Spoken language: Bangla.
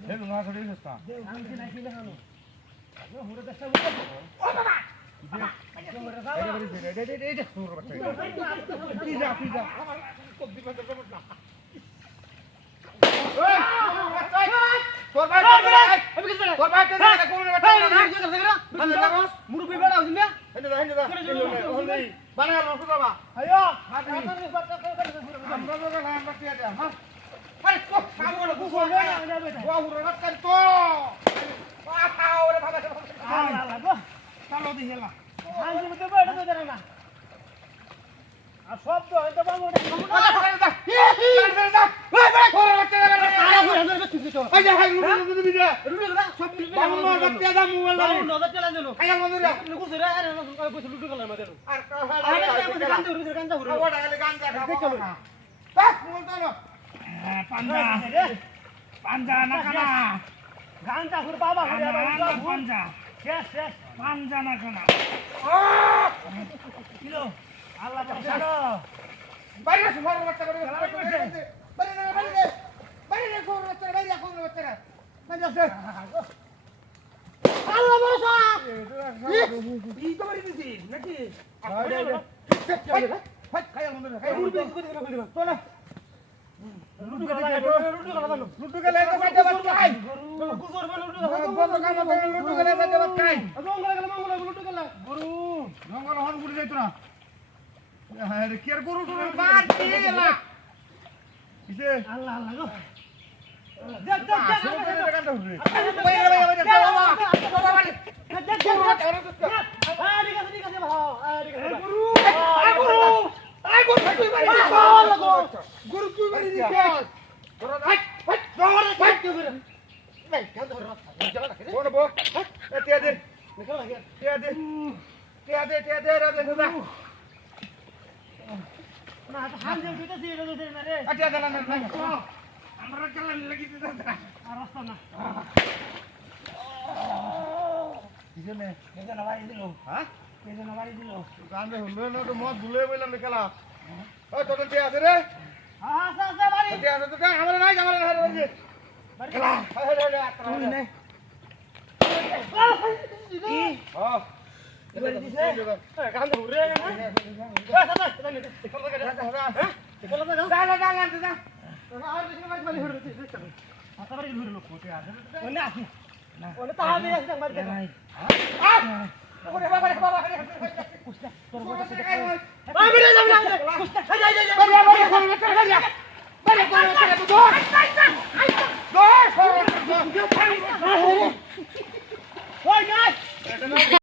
হে না করে দিস না আমি কি নাই কিনে খানো ও হুরে দশটা বুঝা ও বাবা শব্দ হয়তো পাঞ্জা না কানা গানটা ঘুর বাবা পাঞ্জা শেষ শেষ পাঞ্জা না কানা কিলো আল্লাহ বাঁচানো বাইরে সুপার বাচ্চা করে বাইরে না বাইরে কোন বাচ্চা বাইরে কোন বাচ্চা মানে আছে আল্লাহ বাঁচা এই তো বাড়ি দিছি নাকি হাই খায়া মন্দ খায়া তো না লুটু গেলে তো বাইরে বাচ্চা খাই গুজর বল লুটু বন্ধ কাম করে লুটু গেলে বাইরে বাচ্চা খাই জঙ্গল গেলে মঙ্গল লুটু গেলে গরু জঙ্গল হন গুড়ি যাইতো না আরে কেয়ার গরু তো বাদ দিলা ইসে আল্লাহ আল্লাহ গো দেখ দেখ দেখ কান্দা হুরে বাইরে বাইরে বাবা বাবা দেখ ঠিক আছে ভাও ঠিক আছে গরু আই গরু তুই বাড়ি গরু তুই বাড়ি দিছ গরু হাট হাট গরু হাট তুই করে নাই কেন ধর কোন বো তে দে নিকল লাগে তে দে রে দাদা না হান যে দিতেছি এটা দে না রে আটিয়া দে না আমরা চলা লাগি দিতে আর রাস্তা না কিজনে কেজনে বাড়ি দিল হ্যাঁ কেজনে বাড়ি দিল গান হলো না তো মত ভুলে বললাম খেলা ওই তোদের কে আছে রে হ্যাঁ আছে বাড়ি কে আছে তো আমরা নাই আমরা না রে বাড়ি খেলা তুই নে হ্যাঁ এটা দিছে গান ধরে না যা যা যা দেখো লাগা হ্যাঁ দেখো লাগা যা যা যা যা আর দেখো মাছ মারি হরে দিছে আতা বাড়ি ঘুরে লোক কোটে আছে ওনে আসি না ওনে তা আমি আসি মার দে হ্যাঁ ওরে বাবা রে বাবা রে কুস্তা তোর বড় সাথে বাবা রে যাও না কুস্তা যা যা যা বাড়ি বাড়ি কোন চল যা বাড়ি কোন চল দৌড় দৌড় দৌড় ওই নাই